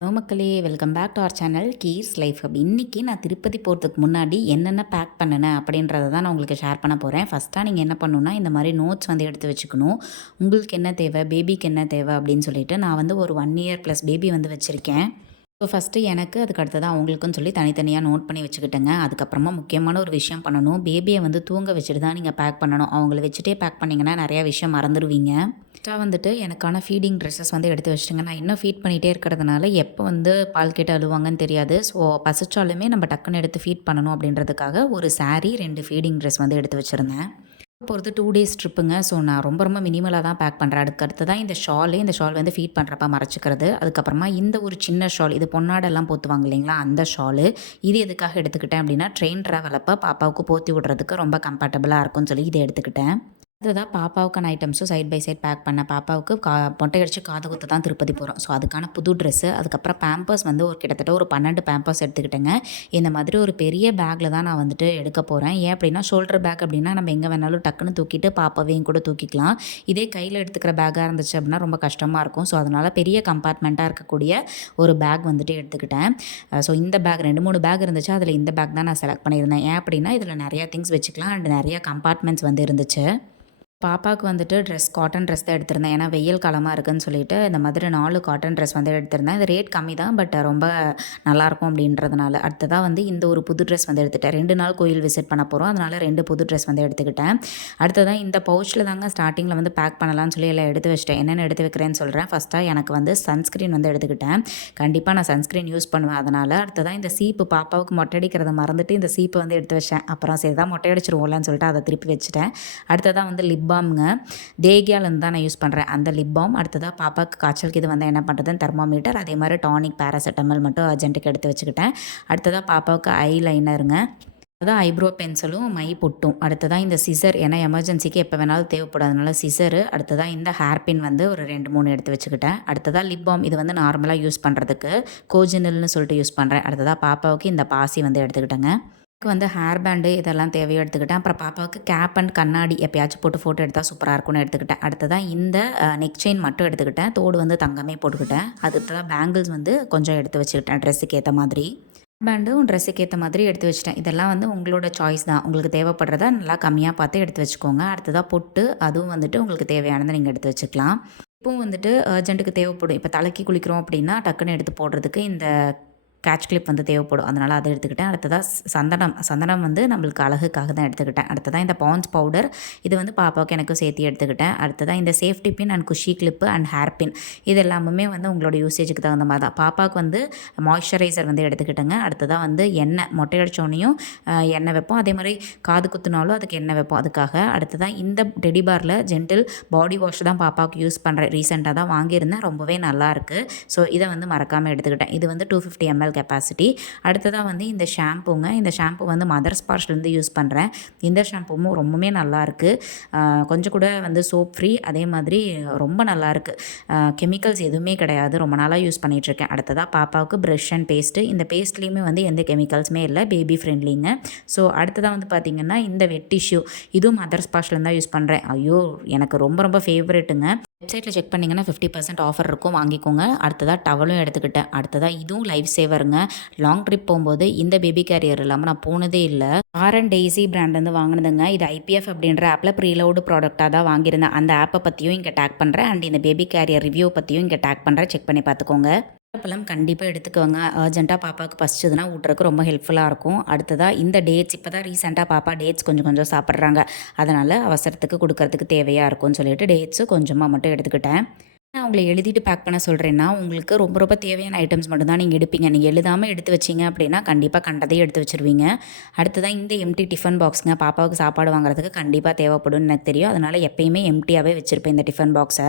Hello மக்களே, welcome back to our channel keys life hub. இன்றைக்கி நான் திருப்பதி போகிறதுக்கு முன்னாடி என்னென்ன பேக் பண்ணினேன் அப்படின்றத தான் நான் உங்களுக்கு ஷேர் பண்ண போகிறேன். ஃபஸ்ட்டாக நீங்கள் என்ன பண்ணணுன்னா, இந்த மாதிரி நோட்ஸ் வந்து எடுத்து வச்சுக்கணும். உங்களுக்கு என்ன தேவை, பேபிக்கு என்ன தேவை அப்படின்னு சொல்லிட்டு நான் வந்து ஒரு 1 இயர் ப்ளஸ் பேபி வந்து வச்சுருக்கேன். ஸோ ஃபஸ்ட்டு எனக்கு, அதுக்கு அடுத்ததான் அவங்களுக்குன்னு சொல்லி தனித்தனியாக நோட் பண்ணி வச்சுக்கிட்டேங்க. அதுக்கப்புறமா முக்கியமான ஒரு விஷயம் பண்ணணும். பேபியை வந்து தூங்க வச்சுட்டு தான் நீங்கள் பேக் பண்ணணும். அவங்கள வச்சுட்டே பேக் பண்ணிங்கன்னா நிறையா விஷயம் மறந்துடுவீங்க. எக்ஸ்ட்ரா வந்துட்டு எனக்கான ஃபீடிங் ட்ரெஸ்ஸஸ் வந்து எடுத்து வச்சுட்டுங்க. நான் இன்னும் ஃபீட் பண்ணிகிட்டே இருக்கிறதுனால எப்போ வந்து பால் கேட்டு அழுவாங்கன்னு தெரியாது. ஸோ பசிச்சாலுமே நம்ம டக்குன்னு எடுத்து ஃபீட் பண்ணணும் அப்படின்றதுக்காக ஒரு சாரீ, 2 ஃபீடிங் ட்ரெஸ் வந்து எடுத்து வச்சுருந்தேன். போகிறது 2 டேஸ் ட்ரிப்புங்க. ஸோ நான் ரொம்ப மினிமலாக தான் பேக் பண்ணுறேன். அடுத்து தான் இந்த ஷால் வந்து ஃபீட் பண்ணுறப்ப மறைச்சிக்கிறது. அதுக்கப்புறமா இந்த ஒரு சின்ன ஷால், இது பொன்னாடெல்லாம் போற்றுவாங்க இல்லைங்களா, அந்த ஷாலு. இது எதுக்காக எடுத்துக்கிட்டேன் அப்படின்னா, ட்ரெயின் ட்ராவல் அப்போ பாப்பாவுக்கு போற்றி விடுறதுக்கு ரொம்ப கம்ஃபர்டபுளாக இருக்கும்னு சொல்லி இதை எடுத்துக்கிட்டேன். அதுதான் பாப்பாவுக்கான ஐட்டம்ஸும் சைட் பை சைட் பேக் பண்ணேன். பாப்பாவுக்கு மொட்டை அடித்து காது குத்த தான் திருப்பதி போகிறோம். ஸோ அதுக்கான புது ட்ரெஸ்ஸு, அதுக்கப்புறம் பேம்பர்ஸ் வந்து கிட்டத்தட்ட ஒரு 12 பேம்பர்ஸ் எடுத்துக்கிட்டேங்க. இந்த மாதிரி ஒரு பெரிய பேக்கில் தான் நான் வந்துட்டு எடுக்க போகிறேன். ஏன் அப்படின்னா, ஷோல்டர் பேக் அப்படின்னா நம்ம எங்கே வேணாலும் டக்குன்னு தூக்கிட்டு பாப்பாவையும் கூட தூக்கிக்கலாம். இதே கையில் எடுத்துக்கிற பேக்காக இருந்துச்சு அப்படின்னா ரொம்ப கஷ்டமாக இருக்கும். ஸோ அதனால் பெரிய கம்பார்ட்மெண்ட்டாக இருக்கக்கூடிய ஒரு பேக் வந்துட்டு எடுத்துக்கிட்டேன். ஸோ இந்த பேக் 2-3 பேக் இருந்துச்சு. அதில் இந்த பேக் தான் நான் செலக்ட் பண்ணியிருந்தேன். ஏன் அப்படின்னா, இதில் நிறையா திங்ஸ் வச்சுக்கலாம் அண்ட் நிறையா கம்பார்ட்மெண்ட்ஸ் வந்து இருந்துச்சு. பாப்பாவுக்கு வந்துட்டு காட்டன் ட்ரெஸ் தான் எடுத்திருந்தேன். ஏன்னா வெயில் காலமாக இருக்குதுன்னு சொல்லிட்டு இந்த மாதிரி 4 காட்டன் ட்ரெஸ் வந்து எடுத்திருந்தேன். இது ரேட் கம்மி தான், பட் ரொம்ப நல்லாயிருக்கும் அப்படின்றதுனால. அடுத்ததாக வந்து இந்த ஒரு புது ட்ரெஸ் வந்து எடுத்துகிட்டேன். 2 நாள் கோயில் விசிட் பண்ண போகிறோம், அதனால் 2 புது ட்ரெஸ் வந்து எடுத்துக்கிட்டேன். அடுத்ததாக இந்த பவுச்சில் தாங்க ஸ்டார்டிங்கில் வந்து பேக் பண்ணலாம்னு சொல்லி எல்லாம் எடுத்து வச்சிட்டேன். என்னென்ன எடுத்து வைக்கிறேன்னு சொல்கிறேன். ஃபஸ்ட்டாக எனக்கு வந்து சன்ஸ்க்ரீன் வந்து எடுத்துக்கிட்டேன். கண்டிப்பாக நான் சன்ஸ்க்ரீன் யூஸ் பண்ணுவேன். அதனால் அடுத்ததாக இந்த சீப்பு, பாப்பாவுக்கு மொட்டை அடிக்கிறத மறந்துட்டு இந்த சீப்பு வந்து எடுத்து வச்சேன். அப்புறம் சரி தான் மொட்டை அடிச்சிருவோம்லன்னு சொல்லிட்டு அதை திருப்பி வச்சுட்டேன். அடுத்ததாக வந்து லிப் பாம்ங்க. தேகியாலேருந்து தான் நான் யூஸ் பண்ணுறேன் அந்த லிப் பாம். அடுத்ததாக பாப்பாவுக்கு காய்ச்சலுக்கு இது வந்து என்ன பண்ணுறதுன்னு தெர்மோமீட்டர், அதே மாதிரி டானிக், பேராசிட்டமல் மட்டும் அர்ஜென்ட்டுக்கு எடுத்து வச்சுக்கிட்டேன். அடுத்ததாக பாப்பாவுக்கு ஐ லைனருங்க. அதான் ஐப்ரோ பென்சிலும் மை பொட்டும். அடுத்ததாக இந்த சிசர், ஏன்னா எமர்ஜென்சிக்கு எப்போ வேணாலும் தேவைப்படாதனால சிசரு. அடுத்ததாக இந்த ஹேர் பின் வந்து ஒரு 2-3 எடுத்து வச்சுக்கிட்டேன். அடுத்ததாக லிப் பாம், இது வந்து நார்மலாக யூஸ் பண்ணுறதுக்கு கோஜினல்னு சொல்லிட்டு யூஸ் பண்ணுறேன். அடுத்ததாக பாப்பாவுக்கு இந்த பாசி வந்து எடுத்துக்கிட்டேங்க. எனக்கு வந்து ஹேர் பேண்டு இதெல்லாம் தேவையோ எடுத்துக்கிட்டேன். அப்புறம் பாப்பாவுக்கு கேப் அண்ட் கண்ணாடி எப்பயாச்சும் போட்டு ஃபோட்டோ எடுத்தால் சூப்பராக இருக்கும்னு எடுத்துக்கிட்டேன். அடுத்ததாக இந்த நெக் செயின் மட்டும் எடுத்துக்கிட்டேன். தோடு வந்து தங்கமே போட்டுக்கிட்டேன். அடுத்ததாக பேங்கிள்ஸ் வந்து கொஞ்சம் எடுத்து வச்சுக்கிட்டேன் ட்ரெஸ்ஸுக்கு ஏற்ற மாதிரி. பேண்டும் ட்ரெஸ்ஸுக்கு ஏற்ற மாதிரி எடுத்து வச்சுட்டேன். இதெல்லாம் வந்து உங்களோட சாய்ஸ் தான். உங்களுக்கு தேவைப்படுறத நல்லா கம்மியாக பார்த்து எடுத்து வச்சுக்கோங்க. அடுத்ததாக பொட்டு, அதுவும் வந்துட்டு உங்களுக்கு தேவையானதை நீங்கள் எடுத்து வச்சுக்கலாம். இப்போவும் வந்துட்டு அர்ஜென்ட்டுக்கு தேவைப்படும். இப்போ தலைக்கு குளிக்கிறோம் அப்படின்னா டக்குன்னு எடுத்து போடுறதுக்கு இந்த கேட்ச் கிளிப் வந்து தேவைப்படும். அதனால் அதை எடுத்துக்கிட்டேன். அடுத்ததாக சந்தனம் வந்து நம்மளுக்கு அழகுக்காக தான் எடுத்துக்கிட்டேன். அடுத்ததாக இந்த பாண்ட்ஸ் பவுடர், இது வந்து பாப்பாவுக்கு எனக்கும் சேர்த்து எடுத்துக்கிட்டேன். அடுத்ததாக இந்த சேஃப்டி பின் அண்ட் குஷி கிளிப்பு அண்ட் ஹேர் பின், இது எல்லாமே வந்து உங்களோட யூசேஜுக்கு தகுந்த மாதிரி தான். பாப்பாவுக்கு வந்து மாய்ஸ்சரைசர் வந்து எடுத்துக்கிட்டேங்க. அடுத்ததாக வந்து எண்ணெய், மொட்டை அடித்தோடனையும் எண்ணெய் வைப்போம். அதே மாதிரி காது குத்துனாலும் அதுக்கு எண்ணெய் வைப்போம் அதுக்காக. அடுத்ததாக இந்த டெடி பாரில் ஜென்டில் பாடி வாஷ் தான் பாப்பாவுக்கு யூஸ் பண்ணுறேன். ரீசெண்டாக தான் வாங்கியிருந்தேன், ரொம்பவே நல்லாயிருக்கு. ஸோ இதை வந்து மறக்காமல் எடுத்துக்கிட்டேன். இது வந்து 250 ml கெப்பாசிட்டி. அடுத்ததாக வந்து இந்த ஷாம்புங்க. இந்த ஷாம்பு வந்து மதர்ஸ் பாஷ்லேருந்து யூஸ் பண்ணுறேன். இந்த ஷாம்புவும் ரொம்பவே நல்லாயிருக்கு. கொஞ்சம் கூட வந்து சோப் ஃப்ரீ, அதே மாதிரி ரொம்ப நல்லாயிருக்கு. கெமிக்கல்ஸ் எதுவுமே கிடையாது. ரொம்ப நாளாக யூஸ் பண்ணிகிட்ருக்கேன். அடுத்ததாக பாப்பாவுக்கு ப்ரஷ் அண்ட் பேஸ்ட்டு. இந்த பேஸ்ட்லேயுமே வந்து எந்த கெமிக்கல்ஸுமே இல்லை, பேபி ஃப்ரெண்ட்லிங்க. ஸோ அடுத்ததாக வந்து பார்த்திங்கன்னா இந்த வெட் டிஷ்யூ, இதுவும் மதர்ஸ் பாஷ்லேருந்து தான் யூஸ் பண்ணுறேன். ஐயோ, எனக்கு ரொம்ப ஃபேவரெட்டுங்க. வெப்சைட்டில் செக் பண்ணிங்கன்னா 50% ஆஃபர் இருக்கும், வாங்கிக்கோங்க. அடுத்ததாக டவலும் எடுத்துக்கிட்டேன். அடுத்ததாக இதுவும் லைஃப் சேவருங்க. லாங் ட்ரிப் போகும்போது இந்த பேபி கேரியர் இல்லாமல் நான் போனதே இல்லை. R&Daisy பிராண்ட்லேருந்து வாங்கினதுங்க. இது IPF அப்படின்ற ஆப்பில் ப்ரீலோடு ப்ராடக்டாக தான் வாங்கியிருந்தேன். அந்த ஆப்பை பற்றியும் இங்கே டேக் பண்ணுறேன் அண்ட் இந்த பேபி கேரியர் ரிவ்யூ பற்றியும் இங்கே டேக் பண்ணுறேன். செக் பண்ணி பார்த்துக்கோங்க. பழம் கண்டிப்பாக எடுத்துக்கோங்க. அர்ஜென்ட்டாக பாப்பாவுக்கு பசிச்சதுன்னா ஊட்டுறதுக்கு ரொம்ப ஹெல்ப்ஃபுல்லாக இருக்கும். அடுத்ததாக இந்த டேட்ஸ், இப்போ தான் ரீசெண்டாக பாப்பா டேட்ஸ் கொஞ்சம் சாப்பிட்றாங்க. அதனால் அவசரத்துக்கு கொடுக்கறதுக்கு தேவையாக இருக்கும்னு சொல்லிட்டு டேட்ஸு கொஞ்சமாக மட்டும் எடுத்துக்கிட்டேன். நான் உங்களை எழுதிட்டு பேக் பண்ண சொல்கிறேன்னா, உங்களுக்கு ரொம்ப தேவையான ஐட்டம்ஸ் மட்டும் தான் நீங்கள் எடுப்பீங்க. நீங்கள் எழுதாமல் எடுத்து வச்சிங்க அப்படின்னா கண்டிப்பாக கண்டதையும் எடுத்து வச்சுருவீங்க. அடுத்ததாக இந்த எம்டி டிஃபன் பாக்ஸுங்க. பாப்பாவுக்கு சாப்பாடு வாங்குறதுக்கு கண்டிப்பாக தேவைப்படும்னு எனக்கு தெரியும். அதனால் எப்பயுமே எம்டியாகவே வச்சுருப்பேன் இந்த டிஃபன் பாக்ஸை.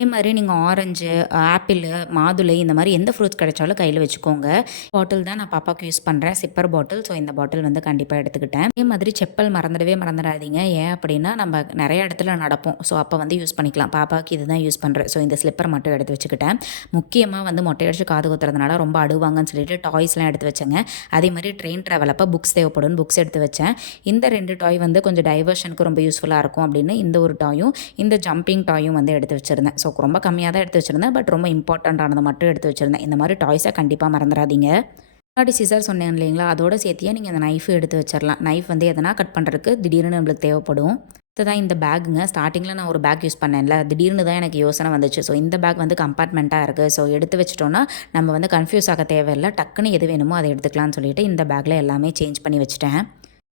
அதே மாதிரி நீங்கள் ஆரஞ்சு, ஆப்பிள், மாதுளை, இந்த மாதிரி எந்த ஃப்ரூட்ஸ் கிடைச்சாலும் கையில் வச்சுக்கோங்க. பாட்டில் தான் நான் பாப்பாவுக்கு யூஸ் பண்ணுறேன், சிப்பர் பாட்டில். ஸோ இந்த பாட்டில் வந்து கண்டிப்பாக எடுத்துக்கிட்டேன். அதே மாதிரி செப்பல் மறந்துடாதீங்க. ஏன் அப்படின்னா நம்ம நிறைய இடத்துல நடப்போம். ஸோ அப்போ வந்து யூஸ் பண்ணிக்கலாம். பாப்பாவுக்கு இது தான் யூஸ் பண்ணுறேன். ஸோ இந்த ஸ்லிப்பர் மட்டும் எடுத்து வச்சுக்கிட்டேன். முக்கியமாக வந்து மொட்டையடிச்சு காது குத்துறதுனால ரொம்ப அழுவாங்கன்னு சொல்லிட்டு டாய்ஸ்லாம் எடுத்து வச்சேங்க. அதே மாதிரி ட்ரெயின் ட்ராவல் அப்போ புக்ஸ் தேவைப்படும், புக்ஸ் எடுத்து வச்சேன். இந்த 2 டாய் வந்து கொஞ்சம் டைவர்ஷனுக்கு ரொம்ப யூஸ்ஃபுல்லாக இருக்கும் அப்படின்னு இந்த ஒரு டாயும் இந்த ஜம்பிங் டாயும் வந்து எடுத்து வச்சுருந்தேன். ஸோ ரொம்ப கம்மியாக தான் எடுத்து வச்சுருந்தேன். பட் ரொம்ப இம்பார்ட்டண்ட்டானதை மட்டும் எடுத்து வச்சுருந்தேன். இந்த மாதிரி டாய்ஸை கண்டிப்பாக மறந்துடாதீங்க. முன்னாடி சிசர் சொன்னேன் இல்லைங்களா, அதோட சேர்த்தியே நீங்கள் இந்த நைஃபு எடுத்து வச்சிடலாம். நைஃப் வந்து எதனா கட் பண்ணுறதுக்கு திடீர்னு நம்மளுக்கு தேவைப்படும். அடுத்ததான் இந்த பேக்குங்க. ஸ்டார்டிங்கில் நான் ஒரு பேக் யூஸ் பண்ணேன்ல, திடீர்னு தான் எனக்கு யோசனை வந்துச்சு. ஸோ இந்த பேக் வந்து கம்பார்ட்மெண்ட்டாக இருக்குது. ஸோ எடுத்து வச்சிட்டோன்னா நம்ம வந்து கன்ஃபியூஸ் ஆக தேவையில்லை. டக்குன்னு எது வேணுமோ அதை எடுத்துக்கலாம்னு சொல்லிட்டு இந்த பேக்கில் எல்லாமே சேஞ்ச் பண்ணி வச்சுட்டேன்.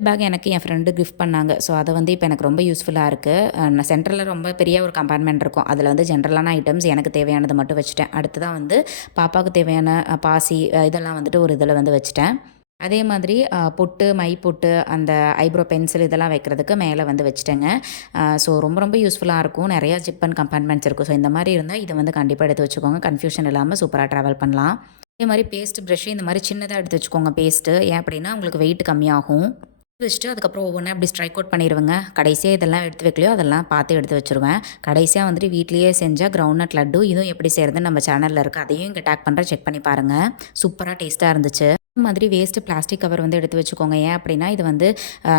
பேக் எனக்கு என் ஃப்ரெண்டு கிஃப்ட் பண்ணாங்க. ஸோ அதை வந்து இப்போ எனக்கு ரொம்ப யூஸ்ஃபுல்லாக இருக்குது. நான் சென்டரில் ரொம்ப பெரிய ஒரு கம்பார்ட்மெண்ட் இருக்கும். அதில் வந்து ஜென்ரலான ஐட்டம்ஸ் எனக்கு தேவையானது மட்டும் வச்சுட்டேன். அடுத்ததான் வந்து பாப்பாவுக்கு தேவையான பாசி இதெல்லாம் வந்துட்டு ஒரு இதில் வந்து வச்சுட்டேன். அதே மாதிரி பொட்டு, மை பொட்டு, அந்த ஐப்ரோ பென்சில் இதெல்லாம் வைக்கிறதுக்கு மேலே வந்து வச்சுட்டேங்க. ஸோ ரொம்ப ரொம்ப யூஸ்ஃபுல்லாக இருக்கும். நிறையா ஜிப் அண்ட் கம்பார்ட்மெண்ட்ஸ் இருக்கும். ஸோ இந்த மாதிரி இருந்தால் இதை வந்து கண்டிப்பாக எடுத்து வச்சுக்கோங்க. கன்ஃபியூஷன் இல்லாமல் சூப்பராக ட்ராவல் பண்ணலாம். அதே மாதிரி பேஸ்ட் ப்ரஷ்ஷு இந்த மாதிரி சின்னதாக எடுத்து வச்சுக்கோங்க பேஸ்ட்டு. ஏன் அப்படின்னா உங்களுக்கு வெயிட் கம்மியாகும். வச்சுட்டு அதுக்கப்புறம் ஒவ்வொன்றா அப்படி ஸ்ட்ரைக் அவுட் பண்ணிடுவேங்க. கடைசியாக இதெல்லாம் எடுத்து வைக்கலையோ அதெல்லாம் பார்த்து எடுத்து வச்சுருவேன். கடைசியாக வந்துட்டு வீட்லேயே செஞ்ச கிரவுண்ட்நட் லட்டு, இதுவும் எப்படி செய்கிறதுன்னு நம்ம சேனலில் இருக்குது. அதையும் இங்கே டேக் பண்ணுறேன், செக் பண்ணி பாருங்கள். சூப்பராக டேஸ்ட்டாக இருந்துச்சு. இந்த மாதிரி வேஸ்ட்டு பிளாஸ்டிக் கவர் வந்து எடுத்து வச்சுக்கோங்க. ஏன் அப்படின்னா இது வந்து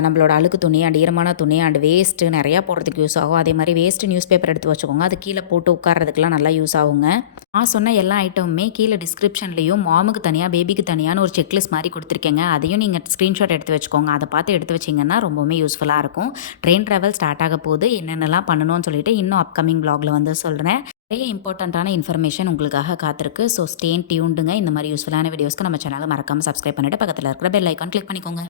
நம்மளோட அழுக்கு துணி அண்ட் ஈரமான துணி அண்ட் வேஸ்ட்டு நிறையா போடுறதுக்கு யூஸ் ஆகும். அதே மாதிரி வேஸ்ட்டு நியூஸ் பேப்பர் எடுத்து வச்சுக்கோங்க. அது கீழே போட்டு உட்கார்றதுக்குலாம் நல்லா யூஸ் ஆகுங்க. நான் சொன்ன எல்லா ஐட்டமுமே கீழே டிஸ்கிரிப்ஷன்லேயும் மாமுக்கு தனியாக பேபிக்கு தனியான ஒரு செக்லிஸ்ட் மாதிரி கொடுத்துருக்கேங்க. அதையும் நீங்கள் ஸ்க்ரீன்ஷாட் எடுத்து வச்சுக்கோங்க. அதை பார்த்து எடுத்து வச்சிங்கன்னா ரொம்பவுமே யூஸ்ஃபுல்லாக இருக்கும். ட்ரெயின் ட்ராவல் ஸ்டார்ட் ஆக போது என்னென்னலாம் பண்ணணும்னு சொல்லிட்டு இன்னும் அப்கமிங் வ்ளாகில் வந்து சொல்கிறேன். நிறைய இம்பார்ட்டண்ட்டான இன்ஃபர்மேஷன் உங்களுக்காக காத்திருக்கு. ஸோ ஸ்டே டியூன்டுங்க. இந்த மாதிரி யூஸ்ஃபுல்லான வீடியோஸ்க்கு நம்ம சேனலை மறக்காமல் சப்ஸ்கிரைப் பண்ணிவிட்டு பக்கத்தில் இருக்கிற பெல் ஐக்கான் கிளிக் பண்ணிக்கோங்க.